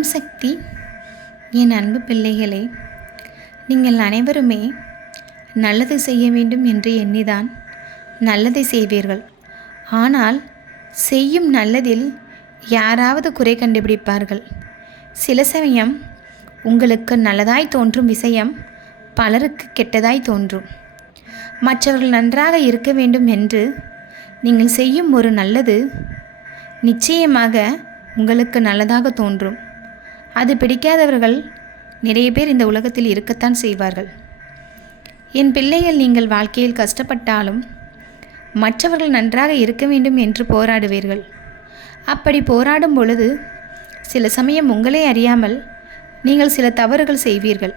ஓம் சக்தி. என் அன்பு பிள்ளைகளே நீங்கள் அனைவருமே நல்லது செய்ய வேண்டும் என்று எண்ணிதான் நல்லதை செய்வீர்கள். ஆனால் செய்யும் நல்லதில் யாராவது குறை கண்டுபிடிப்பார்கள். சில சமயம் உங்களுக்கு நல்லதாய் தோன்றும் விஷயம் பலருக்கு கெட்டதாய் தோன்றும். மற்றவர்கள் நன்றாக இருக்க வேண்டும் என்று நீங்கள் செய்யும் ஒரு நல்லது நிச்சயமாக உங்களுக்கு நல்லதாக தோன்றும். அது பிடிக்காதவர்கள் நிறைய பேர் இந்த உலகத்தில் இருக்கத்தான் செய்வார்கள். என் பிள்ளைகள் நீங்கள் வாழ்க்கையில் கஷ்டப்பட்டாலும் மற்றவர்கள் நன்றாக இருக்க வேண்டும் என்று போராடுவீர்கள். அப்படி போராடும் பொழுது சில சமயம் உங்களே அறியாமல் நீங்கள் சில தவறுகள் செய்வீர்கள்.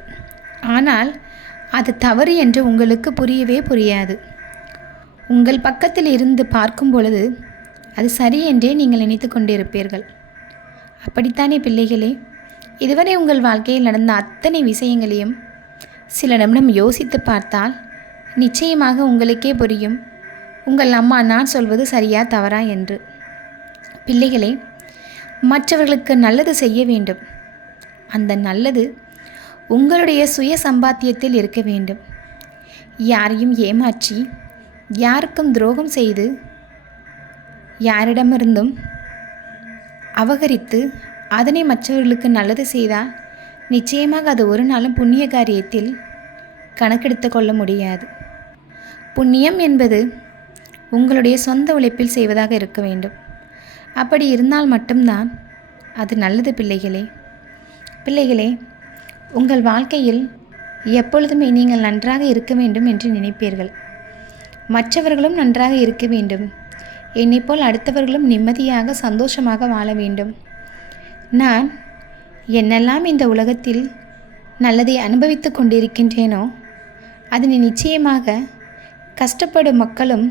ஆனால் அது தவறு என்று உங்களுக்கு புரியவே புரியாது. உங்கள் பக்கத்தில் இருந்து பார்க்கும் பொழுது அது சரி என்றே நீங்கள் நினைத்து கொண்டிருப்பீர்கள். அப்படித்தானே பிள்ளைகளே? இதுவரை உங்கள் வாழ்க்கையில் நடந்த அத்தனை விஷயங்களையும் சில நிமிடம் யோசித்து பார்த்தால் நிச்சயமாக உங்களுக்கே புரியும். உங்கள் அம்மா நான் சொல்வது சரியா தவறா என்று. பிள்ளைகளே மற்றவர்களுக்கு நல்லது செய்ய வேண்டும். அந்த நல்லது உங்களுடைய சுய சம்பாத்தியத்தில் இருக்க வேண்டும். யாரையும் ஏமாற்றி யாருக்கும் துரோகம் செய்து யாரிடமிருந்தும் அபகரித்து அதனை மற்றவர்களுக்கு நல்லது செய்தால் நிச்சயமாக அது ஒரு நாளும் புண்ணிய காரியத்தில் கணக்கெடுத்து கொள்ள முடியாது. புண்ணியம் என்பது உங்களுடைய சொந்த உழைப்பில் செய்வதாக இருக்க வேண்டும். அப்படி இருந்தால் மட்டும்தான் அது நல்லது பிள்ளைகளே. பிள்ளைகளே உங்கள் வாழ்க்கையில் எப்பொழுதுமே நீங்கள் நன்றாக இருக்க வேண்டும் என்று நினைப்பீர்கள். மற்றவர்களும் நன்றாக இருக்க வேண்டும். என்னைப்போல் அடுத்தவர்களும் நிம்மதியாக சந்தோஷமாக வாழ வேண்டும். நான் என்னெல்லாம் இந்த உலகத்தில் நல்லதை அனுபவித்து கொண்டிருக்கின்றேனோ அதனை நிச்சயமாக கஷ்டப்படும் மக்களும்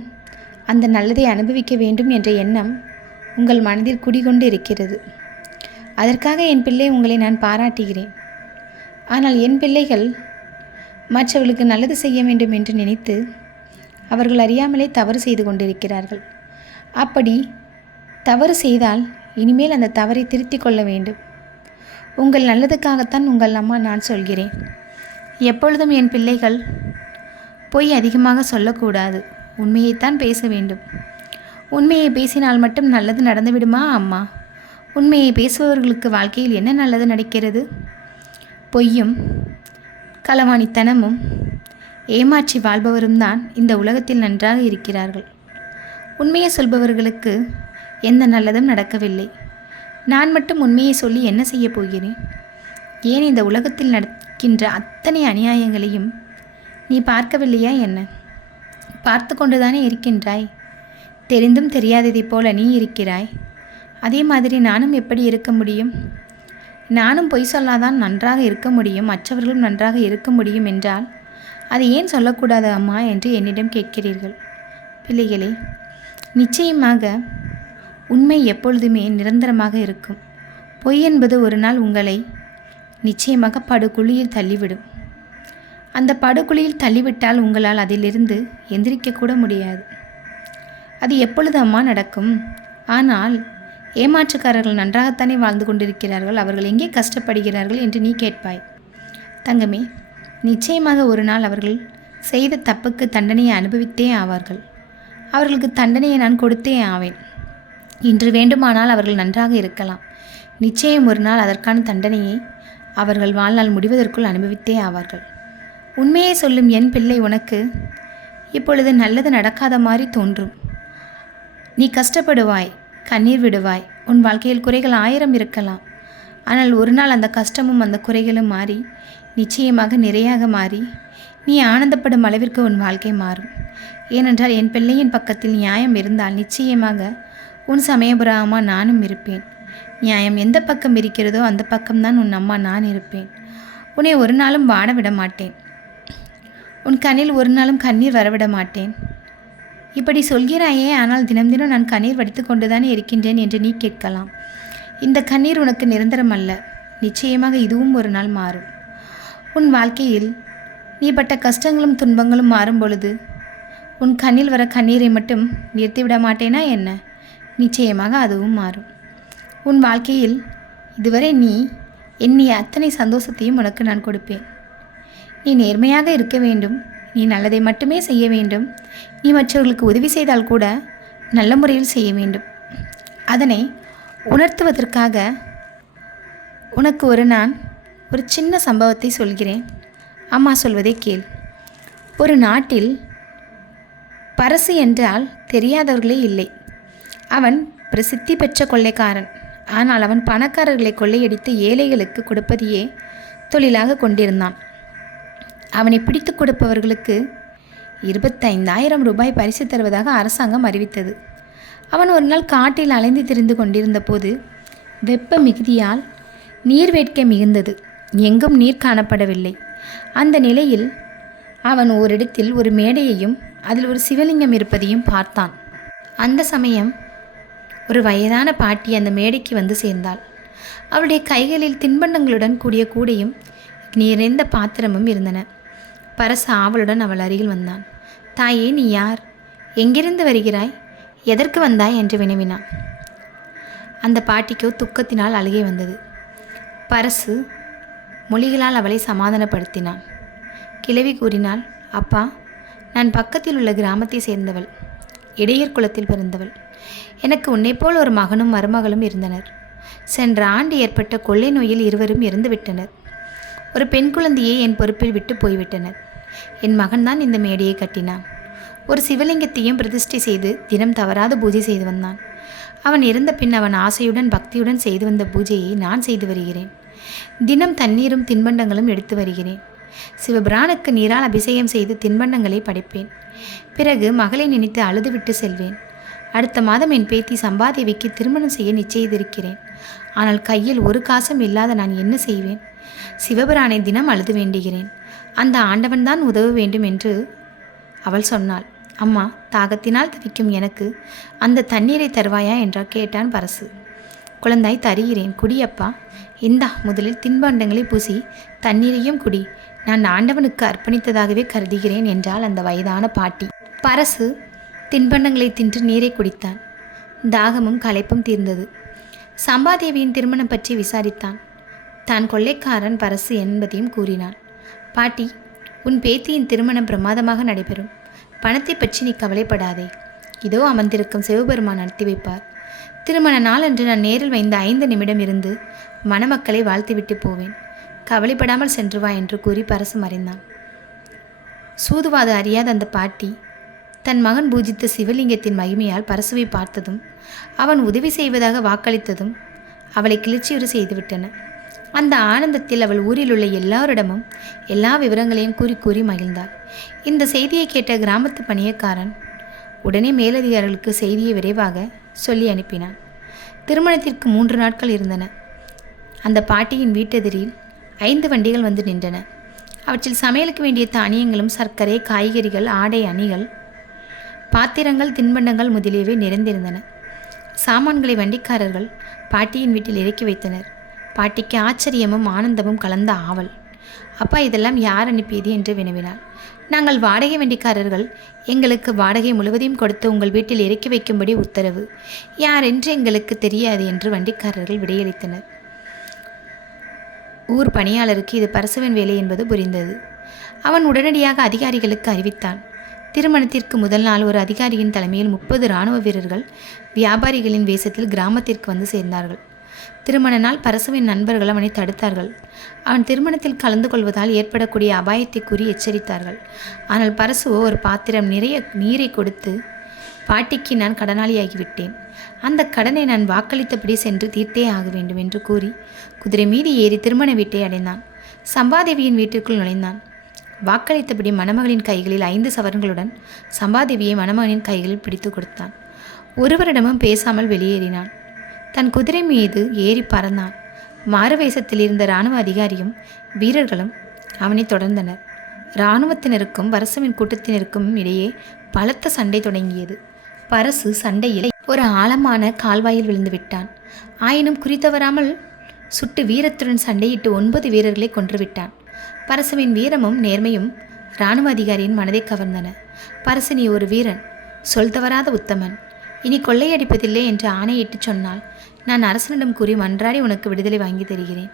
அந்த நல்லதை அனுபவிக்க வேண்டும் என்ற எண்ணம் உங்கள் மனதில் குடிகொண்டு இருக்கிறது அதற்காக என் பிள்ளை உங்களை நான் பாராட்டுகிறேன். ஆனால் என் பிள்ளைகள் மற்றவர்களுக்கு நல்லது செய்ய வேண்டும் என்று நினைத்து அவர்கள் அறியாமலே தவறு செய்து கொண்டிருக்கிறார்கள். அப்படி தவறு செய்தால் இனிமேல் அந்த தவறை திருத்திக் கொள்ள வேண்டும். உங்கள் நல்லதுக்காகத்தான் உங்கள் அம்மா நான் சொல்கிறேன். எப்பொழுதும் என் பிள்ளைகள் பொய் அதிகமாக சொல்லக்கூடாது. உண்மையைத்தான் பேச வேண்டும். உண்மையை பேசினால் மட்டும் நல்லது நடந்துவிடுமா அம்மா? உண்மையை பேசுபவர்களுக்கு வாழ்க்கையில் என்ன நல்லது நடக்கிறது? பொய்யும் களவாணித்தனமும் ஏமாற்றி வாழ்பவரும் தான் இந்த உலகத்தில் நன்றாக இருக்கிறார்கள். உண்மையை சொல்பவர்களுக்கு எந்த நல்லதும் நடக்கவில்லை. நான் மட்டும் உண்மையை சொல்லி என்ன செய்ய போகிறேன்? ஏன் இந்த உலகத்தில் நடக்கின்ற அத்தனை அநியாயங்களையும் நீ பார்க்கவில்லையா என்ன? பார்த்து கொண்டுதானே இருக்கின்றாய். தெரிந்தும் தெரியாததைப் போல நீ இருக்கிறாய். அதே மாதிரி நானும் எப்படி இருக்க முடியும்? நானும் பொய் சொல்லாதான் நன்றாக இருக்க முடியும். மற்றவர்களும் நன்றாக இருக்க முடியும் என்றால் அதை ஏன் சொல்லக்கூடாது அம்மா என்று என்னிடம் கேட்கிறீர்கள். பிள்ளைகளே நிச்சயமாக உண்மை எப்பொழுதுமே நிரந்தரமாக இருக்கும். பொய் என்பது ஒரு நாள் உங்களை நிச்சயமாக படுகுழியில் தள்ளிவிடும். அந்த படுகுழியில் தள்ளிவிட்டால் உங்களால் அதிலிருந்து எந்திரிக்கக்கூட முடியாது. அது எப்பொழுது அம்மா நடக்கும்? ஆனால் ஏமாற்றுக்காரர்கள் நன்றாகத்தானே வாழ்ந்து கொண்டிருக்கிறார்கள் அவர்கள் எங்கே கஷ்டப்படுகிறார்கள் என்று நீ கேட்பாய். தங்கமே நிச்சயமாக ஒரு நாள் அவர்கள் செய்த தப்புக்கு தண்டனையை அனுபவித்தே ஆவார்கள். அவர்களுக்கு தண்டனையை நான் கொடுத்தே ஆவேன். இன்று வேண்டுமானால் அவர்கள் நன்றாக இருக்கலாம். நிச்சயம் ஒரு நாள் அதற்கான தண்டனையை அவர்கள் வாழ்நாள் முடிவதற்குள் அனுபவித்தே ஆவார்கள். உண்மையை சொல்லும் என் பிள்ளை உனக்கு இப்பொழுது நல்லது நடக்காத மாதிரி தோன்றும். நீ கஷ்டப்படுவாய் கண்ணீர் விடுவாய் உன் வாழ்க்கையில் குறைகள் ஆயிரம் இருக்கலாம். ஆனால் ஒரு நாள் அந்த கஷ்டமும் அந்த குறைகளும் மாறி நிச்சயமாக நிறையாக மாறி நீ ஆனந்தப்படும் அளவிற்கு உன் வாழ்க்கை மாறும். ஏனென்றால் என் பிள்ளையின் பக்கத்தில் நியாயம் இருந்தால் நிச்சயமாக உன் சமயபுராமா நானும் இருப்பேன். நியாயம் எந்த பக்கம் இருக்கிறதோ அந்த பக்கம்தான் உன் அம்மா நான் இருப்பேன். உன்னை ஒரு நாளும் வாட விட மாட்டேன். உன் கண்ணில் ஒரு நாளும் கண்ணீர் வரவிட மாட்டேன். இப்படி சொல்கிறாயே ஆனால் தினம் தினம் நான் கண்ணீர் வடித்து கொண்டுதானே இருக்கின்றேன் என்று நீ கேட்கலாம். இந்த கண்ணீர் உனக்கு நிரந்தரம் அல்ல நிச்சயமாக இதுவும் ஒரு நாள் மாறும். உன் வாழ்க்கையில் நீ பட்ட கஷ்டங்களும் துன்பங்களும் மாறும் பொழுது உன் கண்ணில் வர கண்ணீரை மட்டும் நிறுத்திவிட மாட்டேனா என்ன? நிச்சயமாக அதுவும் மாறும். உன் வாழ்க்கையில் இதுவரை நீ எண்ணிய அத்தனை சந்தோஷத்தையும் உனக்கு நான் கொடுப்பேன். நீ நேர்மையாக இருக்க வேண்டும். நீ நல்லதை மட்டுமே செய்ய வேண்டும். நீ மற்றவர்களுக்கு உதவி செய்தால் கூட நல்ல முறையில் செய்ய வேண்டும். அதனை உணர்த்துவதற்காக உனக்கு ஒரு நான் ஒரு சின்ன சம்பவத்தை சொல்கிறேன். அம்மா சொல்வதை கேள். ஒரு நாட்டில் பரசு என்றால் தெரியாதவர்களே இல்லை. அவன் பிரசித்தி பெற்ற கொள்ளைக்காரன். ஆனால் அவன் பணக்காரர்களை கொள்ளையடித்து ஏழைகளுக்கு கொடுப்பதையே தொழிலாக கொண்டிருந்தான். அவனை பிடித்து கொடுப்பவர்களுக்கு இருபத்தைந்தாயிரம் ரூபாய் பரிசு தருவதாக அரசாங்கம் அறிவித்தது. அவன் ஒரு நாள் காட்டில் அலைந்து திரிந்து கொண்டிருந்த போது வெப்ப மிகுதியால் நீர் வேட்கை மிகுந்தது. எங்கும் நீர் காணப்படவில்லை. அந்த நிலையில் அவன் ஓரிடத்தில் ஒரு மேடையையும் அதில் ஒரு சிவலிங்கம் இருப்பதையும் பார்த்தான். அந்த சமயம் ஒரு வயதான பாட்டி அந்த மேடைக்கு வந்து சேர்ந்தாள். அவளுடைய கைகளில் தின்பண்டங்களுடன் கூடிய கூடையும் நிறைந்த பாத்திரமும் இருந்தன. பரச ஆவலுடன் அவள் அருகில் வந்தான். தாயே நீ யார்? எங்கிருந்து வருகிறாய்? எதற்கு வந்தாய்? என்று வினவினான். அந்த பாட்டிக்கோ துக்கத்தினால் அழுகை வந்தது. பரசு மொழிகளால் அவளை சமாதானப்படுத்தினான். கிழவி கூறினாள் அப்பா நான் பக்கத்தில் உள்ள கிராமத்தை சேர்ந்தவள். இடையர் குலத்தில் பிறந்தவள். எனக்கு உன்னைப்போல் ஒரு மகனும் மருமகளும் இருந்தனர். சென்ற ஆண்டு ஏற்பட்ட கொள்ளை நோயில் இருவரும் இறந்துவிட்டனர். ஒரு பெண் குழந்தையை என் பொறுப்பில் விட்டு போய்விட்டனர். என் மகன்தான் இந்த மேடையை கட்டினான். ஒரு சிவலிங்கத்தையும் பிரதிஷ்டை செய்து தினம் தவறாத பூஜை செய்து வந்தான். அவன் இறந்த பின் அவன் ஆசையுடன் பக்தியுடன் செய்து வந்த பூஜையை நான் செய்து வருகிறேன். தினம் தண்ணீரும் தின்பண்டங்களும் எடுத்து வருகிறேன். சிவபிரானுக்கு நீரால் அபிஷேகம் செய்து தின்பண்டங்களை படைப்பேன். பிறகு மகளை நினைத்து அழுதுவிட்டு செல்வேன். அடுத்த மாதம் என் பேத்தி சம்பாதேவிக்கு திருமணம் செய்ய நிச்சயித்திருக்கிறேன். ஆனால் கையில் ஒரு காசும் இல்லாத நான் என்ன செய்வேன்? சிவபிரானை தினம் அழுது வேண்டுகிறேன். அந்த ஆண்டவன்தான் உதவ வேண்டும் என்று அவள் சொன்னாள். அம்மா தாகத்தினால் தவிக்கும் எனக்கு அந்த தண்ணீரை தருவாயா என்றால் கேட்டான் பரசு. குழந்தாய் தருகிறேன். குடியப்பா. இந்தா முதலில் தின்பண்டங்களை பூசி தண்ணீரையும் குடி. நான் ஆண்டவனுக்கு அர்ப்பணித்ததாகவே கருதுகிறேன் என்றாள் அந்த வயதான பாட்டி. பரசு தின்பண்டங்களை தின்று நீரை குடித்தான். தாகமும் களைப்பும் தீர்ந்தது. சம்பாதேவியின் திருமணம் பற்றி விசாரித்தான். தான் கொள்ளைக்காரன் பரசு என்பதையும் கூறினான். பாட்டி உன் பேத்தியின் திருமணம் பிரமாதமாக நடைபெறும். பணத்தை பற்றி நீ கவலைப்படாதே. இதோ அமர்ந்திருக்கும் சிவபெருமான் நடத்தி வைப்பார். திருமண நாள் அன்று நான் நேரில் வைந்த ஐந்து நிமிடம் இருந்து மணமக்களை வாழ்த்துவிட்டு போவேன். கவலைப்படாமல் சென்று வா என்று கூறி பரசு மறைந்தான். சூதுவாது அறியாத அந்த பாட்டி தன் மகன் பூஜித்த சிவலிங்கத்தின் மகிமையால் பரசுவை பார்த்ததும் அவன் உதவி செய்வதாக வாக்களித்ததும் அவளை கிளர்ச்சியுறு செய்துவிட்டன. அந்த ஆனந்தத்தில் அவள் ஊரில் உள்ள எல்லாரிடமும் எல்லா விவரங்களையும் கூறி கூறி மகிழ்ந்தாள். இந்த செய்தியை கேட்ட கிராமத்து பணியக்காரன் உடனே மேலதிகாரிகளுக்கு செய்தியை விரைவாக சொல்லி அனுப்பினான். திருமணத்திற்கு மூன்று நாட்கள் இருந்தன. அந்த பாட்டியின் வீட்டெதிரில் ஐந்து வண்டிகள் வந்து நின்றன. அவற்றில் சமையலுக்கு வேண்டிய தானியங்களும் சர்க்கரை காய்கறிகள் ஆடை அணிகள் பாத்திரங்கள் தின்பண்டங்கள் முதலியவை நிறைந்திருந்தன. சாமான்களை வண்டிக்காரர்கள் பாட்டியின் வீட்டில் இறக்கி வைத்தனர். பாட்டிக்கு ஆச்சரியமும் ஆனந்தமும் கலந்த ஆவல். அப்பா இதெல்லாம் யார் அனுப்பியது? என்று வினவினாள். நாங்கள் வாடகை வண்டிக்காரர்கள். எங்களுக்கு வாடகை முழுவதையும் கொடுத்து உங்கள் வீட்டில் இறக்கி வைக்கும்படி உத்தரவு. யார் என்று எங்களுக்கு தெரியாது என்று வண்டிக்காரர்கள் விடையளித்தனர். ஊர் பணியாளருக்கு இது பரசுவின் வேலை என்பது புரிந்தது. அவன் உடனடியாக அதிகாரிகளுக்கு அறிவித்தான். திருமணத்திற்கு முதல் நாள் ஒரு அதிகாரியின் தலைமையில் முப்பது இராணுவ வீரர்கள் வியாபாரிகளின் வேஷத்தில் கிராமத்திற்கு வந்து சேர்ந்தார்கள். திருமண நாள் பரசுவின் நண்பர்கள் அவனை தடுத்தார்கள். அவன் திருமணத்தில் கலந்து கொள்வதால் ஏற்படக்கூடிய அபாயத்தை கூறி எச்சரித்தார்கள். ஆனால் பரசுவோ ஒரு பாத்திரம் நிறைய நீரை கொடுத்து பாட்டிக்கு நான் கடனாளியாகிவிட்டேன். அந்த கடனை நான் வாக்களித்தபடி சென்று தீர்த்தே ஆக வேண்டும் என்று கூறி குதிரை மீது ஏறி திருமண வீட்டை அடைந்தான். சம்பாதேவியின் வீட்டிற்குள் நுழைந்தான். வாக்களித்தபடி மணமகளின் கைகளில் ஐந்து சவரங்களுடன் சம்பாதேவியை மணமகனின் கைகளில் பிடித்து கொடுத்தான். ஒருவரிடமும் பேசாமல் வெளியேறினான் தன் குதிரை மீது ஏறி பறந்தான். மாறு வேஷத்தில் இருந்த இராணுவ அதிகாரியும் வீரர்களும் அவனை தொடர்ந்தனர். இராணுவத்தினருக்கும் வரசவின் கூட்டத்தினருக்கும் இடையே பலத்த சண்டை தொடங்கியது. பரசு சண்டையில் ஒரு ஆழமான கால்வாயில் விழுந்து விட்டான். ஆயினும் குறித்தவராமல் சுட்டு வீரத்துடன் சண்டையிட்டு ஒன்பது வீரர்களை கொன்றுவிட்டான் பரசுவின் வீரமும் நேர்மையும் இராணுவ அதிகாரியின் மனதை கவர்ந்தன. பரசு நீ ஒரு வீரன் சொல் தவறாத உத்தமன். இனி கொள்ளையடிப்பதில்லை என்று ஆணையிட்டு சொன்னால் நான் அரசனிடம் கூறி மன்றாடி உனக்கு விடுதலை வாங்கி தருகிறேன்.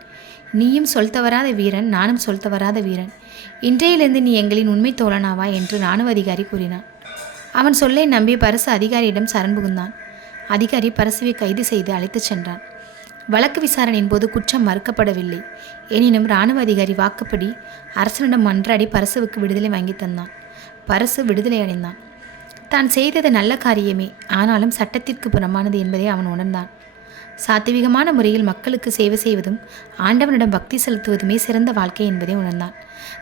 நீயும் சொல் தவறாத வீரன் நானும் சொல் தவறாத வீரன். இன்றையிலிருந்து நீ எங்களின் உண்மை தோழனாவா என்று இராணுவ அதிகாரி கூறினான். அவன் சொல்லை நம்பி பரசு அதிகாரியிடம் சரண் புகுந்தான். அதிகாரி பரசுவை கைது செய்து அழைத்துச் சென்றான். வழக்கு விசாரணையின் போது குற்றம் மறுக்கப்படவில்லை. எனினும் இராணுவ அதிகாரி வாக்குப்படி அரசனிடம் மன்றாடி பரசுவுக்கு விடுதலை வாங்கி தந்தான். பரசு விடுதலை அடைந்தான். தான் செய்தது நல்ல காரியமே ஆனாலும் சட்டத்திற்கு புறமானது என்பதை அவன் உணர்ந்தான். சாத்விகமான முறையில் மக்களுக்கு சேவை செய்வதும் ஆண்டவனிடம் பக்தி செலுத்துவதுமே சிறந்த வாழ்க்கை என்பதை உணர்ந்தான்.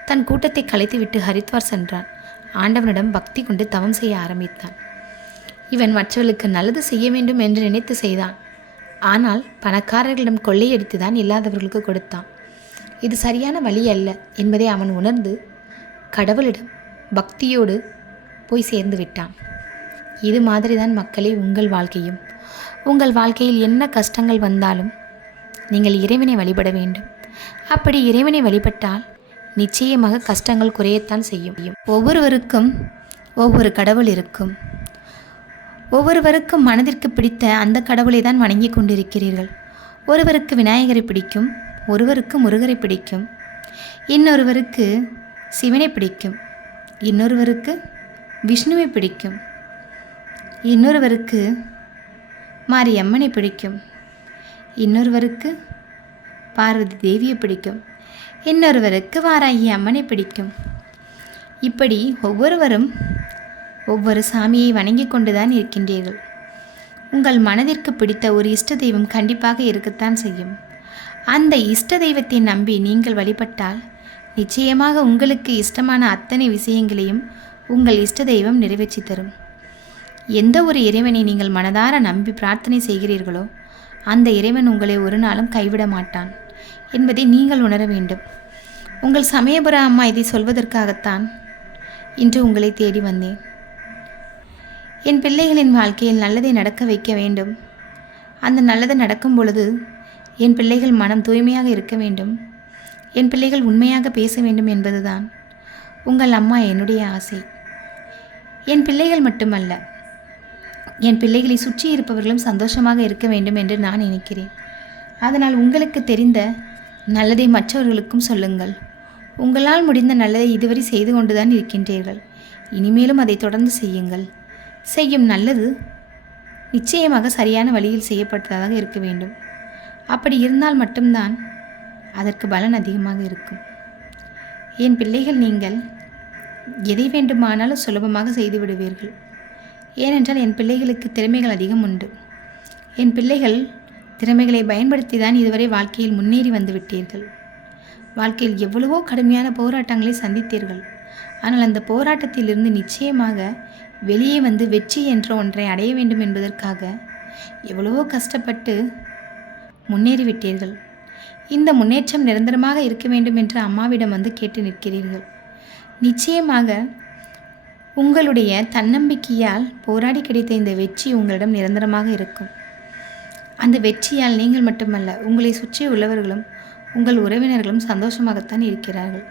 தன் கூட்டத்தை கலைத்துவிட்டு ஹரித்வார் சென்றான். ஆண்டவனிடம் பக்தி கொண்டு தவம் செய்ய ஆரம்பித்தான். இவன் மற்றவர்களுக்கு நல்லது செய்ய வேண்டும் என்று நினைத்து செய்தான். ஆனால் பணக்காரர்களிடம் கொள்ளையடித்து தான் இல்லாதவர்களுக்கு கொடுத்தான். இது சரியான வழி அல்ல என்பதை அவன் உணர்ந்து கடவுளிடம் பக்தியோடு போய் சேர்ந்து விட்டான். இது மாதிரி தான் மக்களே உங்கள் வாழ்க்கையும். உங்கள் வாழ்க்கையில் என்ன கஷ்டங்கள் வந்தாலும் நீங்கள் இறைவனை வழிபட வேண்டும். அப்படி இறைவனை வழிபட்டால் நிச்சயமாக கஷ்டங்கள் குறையத்தான் செய்யும். ஒவ்வொருவருக்கும் ஒவ்வொரு கடவுள் இருக்கும். ஒவ்வொருவருக்கும் மனதிற்கு பிடித்த அந்த கடவுளை தான் வணங்கி கொண்டிருக்கிறீர்கள். ஒருவருக்கு விநாயகரை பிடிக்கும் ஒருவருக்கு முருகரை பிடிக்கும். இன்னொருவருக்கு சிவனை பிடிக்கும். இன்னொருவருக்கு விஷ்ணுவை பிடிக்கும். இன்னொருவருக்கு மாரியம்மனை பிடிக்கும். இன்னொருவருக்கு பார்வதி தேவியை பிடிக்கும். இன்னொருவருக்கு வாராகி அம்மனை பிடிக்கும். இப்படி ஒவ்வொருவரும் ஒவ்வொரு சாமியை வணங்கி கொண்டுதான் இருக்கின்றீர்கள். உங்கள் மனதிற்கு பிடித்த ஒரு இஷ்ட தெய்வம் கண்டிப்பாக இருக்கத்தான் செய்யும். அந்த இஷ்ட தெய்வத்தை நம்பி நீங்கள் வழிபட்டால் நிச்சயமாக உங்களுக்கு இஷ்டமான அத்தனை விஷயங்களையும் உங்கள் இஷ்ட தெய்வம் நிறைவேற்றி தரும். எந்த ஒரு இறைவனை நீங்கள் மனதார நம்பி பிரார்த்தனை செய்கிறீர்களோ அந்த இறைவன் உங்களை ஒரு நாளும் கைவிட மாட்டான் என்பதை நீங்கள் உணர வேண்டும். உங்கள் சமயபுர அம்மா இதை சொல்வதற்காகத்தான் இன்று உங்களை தேடி வந்தேன். என் பிள்ளைகளின் வாழ்க்கையில் நல்லதை நடக்க வைக்க வேண்டும். அந்த நல்லது நடக்கும் பொழுது என் பிள்ளைகள் மனம் தூய்மையாக இருக்க வேண்டும். என் பிள்ளைகள் உண்மையாக பேச வேண்டும் என்பதுதான் உங்கள் அம்மா என்னுடைய ஆசை. என் பிள்ளைகள் மட்டுமல்ல என் பிள்ளைகளை சுற்றி இருப்பவர்களும் சந்தோஷமாக இருக்க வேண்டும் என்று நான் நினைக்கிறேன். அதனால் உங்களுக்கு தெரிந்த நல்லதை மற்றவர்களுக்கும் சொல்லுங்கள். உங்களால் முடிந்த நல்லதை இதுவரை செய்து கொண்டுதான் இருக்கின்றீர்கள். இனிமேலும் அதை தொடர்ந்து செய்யுங்கள். செய்யும் நல்லது நிச்சயமாக சரியான வழியில் செய்யப்பட்டதாக இருக்க வேண்டும். அப்படி இருந்தால் மட்டும்தான் அதற்கு பலன் அதிகமாக இருக்கும். என் பிள்ளைகள் நீங்கள் எதை வேண்டுமானாலும் சுலபமாக செய்து விடுவீர்கள். ஏனென்றால் என் பிள்ளைகளுக்கு திறமைகள் அதிகம் உண்டு. என் பிள்ளைகள் திறமைகளை பயன்படுத்தி தான் இதுவரை வாழ்க்கையில் முன்னேறி வந்துவிட்டீர்கள் வாழ்க்கையில் எவ்வளவோ கடுமையான போராட்டங்களை சந்தித்தீர்கள். ஆனால் அந்த போராட்டத்திலிருந்து நிச்சயமாக வெளியே வந்து வெற்றி என்ற ஒன்றை அடைய வேண்டும் என்பதற்காக எவ்வளவோ கஷ்டப்பட்டு முன்னேறிவிட்டீர்கள். இந்த முன்னேற்றம் நிரந்தரமாக இருக்க வேண்டும் என்று அம்மாவிடம் வந்து கேட்டு நிற்கிறீர்கள். நிச்சயமாக உங்களுடைய தன்னம்பிக்கையால் போராடி கிடைத்த இந்த வெற்றி உங்களிடம் நிரந்தரமாக இருக்கும். அந்த வெற்றியால் நீங்கள் மட்டுமல்ல உங்களை சுற்றி உள்ளவர்களும் உங்கள் உறவினர்களும் சந்தோஷமாகத்தான் இருக்கிறார்கள்.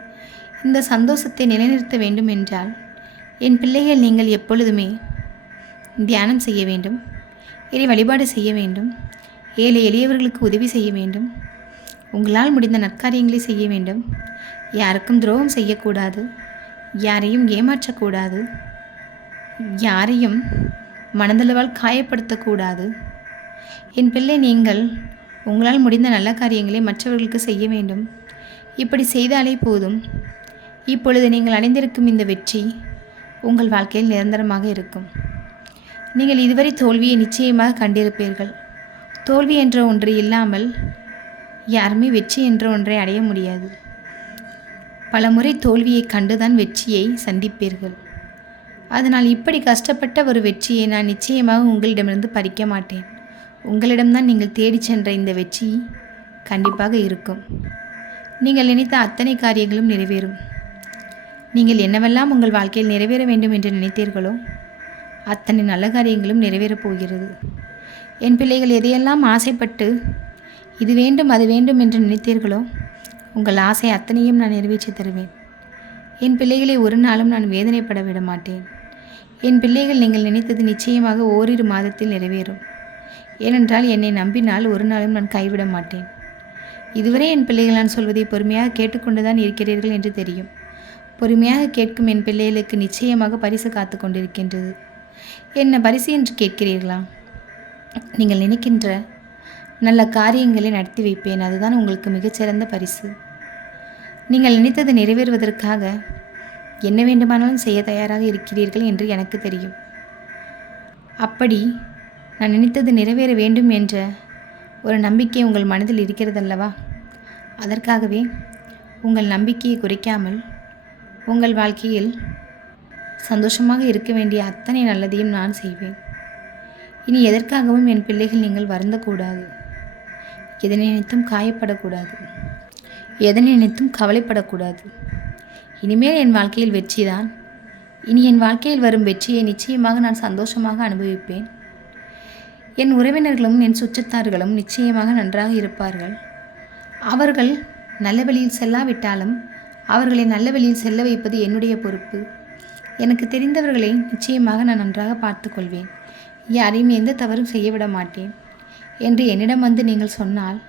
இந்த சந்தோஷத்தை நிலைநிறுத்த வேண்டும் என்றால் என் பிள்ளைகள் நீங்கள் எப்பொழுதுமே தியானம் செய்ய வேண்டும். இறை வழிபாடு செய்ய வேண்டும். ஏழை எளியவர்களுக்கு உதவி செய்ய வேண்டும். உங்களால் முடிந்த நற்காரியங்களை செய்ய வேண்டும். யாருக்கும் துரோகம் செய்யக்கூடாது. யாரையும் ஏமாற்றக்கூடாது. யாரையும் மனதளவால் காயப்படுத்தக்கூடாது. என் பிள்ளை நீங்கள் உங்களால் முடிந்த நல்ல காரியங்களை மற்றவர்களுக்கு செய்ய வேண்டும். இப்படி செய்தாலே போதும். இப்பொழுது நீங்கள் அடைந்திருக்கும் இந்த வெற்றி உங்கள் வாழ்க்கையில் நிரந்தரமாக இருக்கும். நீங்கள் இதுவரை தோல்வியை நிச்சயமாக கண்டிருப்பீர்கள். தோல்வி என்ற ஒன்று இல்லாமல் யாருமே வெற்றி என்ற ஒன்றை அடைய முடியாது. பல முறை தோல்வியை கண்டுதான் வெற்றியை சந்திப்பீர்கள். அதனால் இப்படி கஷ்டப்பட்ட ஒரு வெற்றியை நான் நிச்சயமாக உங்களிடமிருந்து பறிக்க மாட்டேன். உங்களிடம்தான் நீங்கள் தேடிச் சென்ற இந்த வெற்றி கண்டிப்பாக இருக்கும். நீங்கள் நினைத்த அத்தனை காரியங்களும் நிறைவேறும். நீங்கள் என்னவெல்லாம் உங்கள் வாழ்க்கையில் நிறைவேற வேண்டும் என்று நினைத்தீர்களோ அத்தனை நல்ல காரியங்களும் நிறைவேறப் போகிறது. என் பிள்ளைகள் எதையெல்லாம் ஆசைப்பட்டு இது வேண்டும் அது வேண்டும் என்று நினைத்தீர்களோ உங்கள் ஆசை அத்தனையும் நான் நிறைவேற்றி தருவேன். என் பிள்ளைகளை ஒரு நாளும் நான் வேதனைப்பட விட மாட்டேன். என் பிள்ளைகள் நீங்கள் நினைத்தது நிச்சயமாக ஓரிரு மாதத்தில் நிறைவேறும். ஏனென்றால் என்னை நம்பினால் ஒரு நாளும் நான் கைவிட மாட்டேன். இதுவரை என் பிள்ளைகள் நான் சொல்வதை பொறுமையாக கேட்டுக்கொண்டுதான் இருக்கிறீர்கள் என்று தெரியும். பொறுமையாக கேட்கும் என் பிள்ளைகளுக்கு நிச்சயமாக பரிசு காத்து கொண்டிருக்கின்றது. என்ன பரிசு என்று கேட்கிறீர்களா? நீங்கள் நினைக்கின்ற நல்ல காரியங்களை நடத்தி வைப்பேன். அதுதான் உங்களுக்கு மிகச்சிறந்த பரிசு. நீங்கள் நினைத்தது நிறைவேறுவதற்காக என்ன வேண்டுமானாலும் செய்ய தயாராக இருக்கிறீர்கள் என்று எனக்கு தெரியும். அப்படி நான் நினைத்தது நிறைவேற வேண்டும் என்ற ஒரு நம்பிக்கை உங்கள் மனதில் இருக்கிறதல்லவா? அதற்காகவே உங்கள் நம்பிக்கையை குறைக்காமல் உங்கள் வாழ்க்கையில் சந்தோஷமாக இருக்க வேண்டிய அத்தனை நல்லதையும் நான் செய்வேன். இனி எதற்காகவும் என் பிள்ளைகள் நீங்கள் வருந்தக்கூடாது. எதனை நினைத்தும் காயப்படக்கூடாது. எதனை நினைத்தும் கவலைப்படக்கூடாது. இனிமேல் என் வாழ்க்கையில் வெற்றிதான் இனி என் வாழ்க்கையில் வரும் வெற்றியை நிச்சயமாக நான் சந்தோஷமாக அனுபவிப்பேன். என் உறவினர்களும் என் சுற்றத்தார்களும் நிச்சயமாக நன்றாக இருப்பார்கள். அவர்கள் நல்ல வழியில் செல்லாவிட்டாலும் அவர்களை நல்ல வழியில் செல்ல வைப்பது என்னுடைய பொறுப்பு. எனக்கு தெரிந்தவர்களை நிச்சயமாக நான் நன்றாக பார்த்து கொள்வேன் யாரையும் எந்த தவறும் செய்ய விட மாட்டேன். என்று என்னிடம் வந்து நீங்கள் சொன்னால்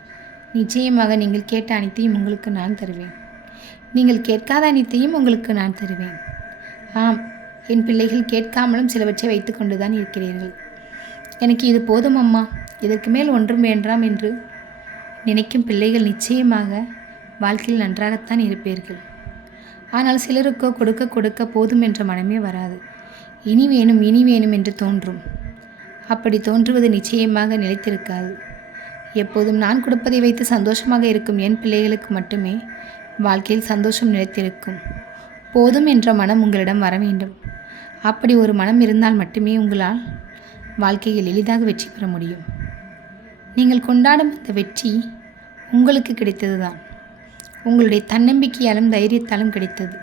நிச்சயமாக நீங்கள் கேட்ட அனைத்தையும் உங்களுக்கு நான் தருவேன். நீங்கள் கேட்காத அனைத்தையும் உங்களுக்கு நான் தருவேன். ஆம் என் பிள்ளைகள் கேட்காமலும் சிலவற்றை வைத்து கொண்டுதான் இருக்கிறீர்கள். எனக்கு இது போதும் அம்மா. இதற்கு மேல் ஒன்றும் வேண்டாம் என்று நினைக்கும் பிள்ளைகள் நிச்சயமாக வாழ்க்கையில் நன்றாகத்தான் இருப்பீர்கள். ஆனால் சிலருக்கோ கொடுக்க கொடுக்க போதும் என்ற மனமே வராது. இனி வேணும் இனி வேணும் என்று தோன்றும். அப்படி தோன்றுவது நிச்சயமாக நிலைத்திருக்காது. எப்போதும் நான் கொடுப்பதை வைத்து சந்தோஷமாக இருக்கும் என் பிள்ளைகளுக்கு மட்டுமே வாழ்க்கையில் சந்தோஷம் நிலைத்திருக்கும். போதும் என்ற மனம் உங்களிடம் வர வேண்டும். அப்படி ஒரு மனம் இருந்தால் மட்டுமே உங்களால் வாழ்க்கையில் எளிதாக வெற்றி பெற முடியும். நீங்கள் கொண்டாடும் இந்த வெற்றி உங்களுக்கு கிடைத்தது தான் உங்களுடைய தன்னம்பிக்கையாலும் தைரியத்தாலும் கிடைத்தது.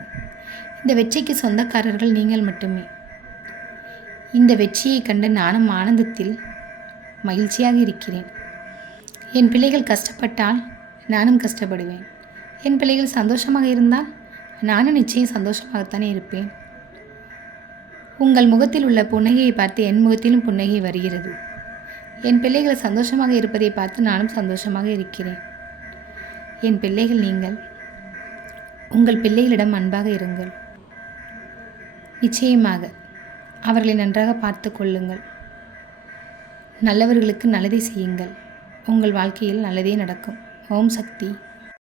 இந்த வெற்றிக்கு சொந்தக்காரர்கள் நீங்கள் மட்டுமே. இந்த வெற்றியை கண்டு நானும் ஆனந்தத்தில் மகிழ்ச்சியாக இருக்கிறேன். என் பிள்ளைகள் கஷ்டப்பட்டால் நானும் கஷ்டப்படுவேன். என் பிள்ளைகள் சந்தோஷமாக இருந்தால் நானும் நிச்சயம் சந்தோஷமாகத்தானே இருப்பேன். உங்கள் முகத்தில் உள்ள புன்னகையை பார்த்து என் முகத்திலும் புன்னகை வருகிறது. என் பிள்ளைகள் சந்தோஷமாக இருப்பதை பார்த்து நானும் சந்தோஷமாக இருக்கிறேன். என் பிள்ளைகள் நீங்கள். உங்கள் பிள்ளைகளிடம் அன்பாக இருங்கள். நிச்சயமாக அவர்களை நன்றாக பார்த்து கொள்ளுங்கள். நல்லவர்களுக்கு நல்லதை செய்யுங்கள். உங்கள் வாழ்க்கையில் நல்லதே நடக்கும். ஓம் சக்தி.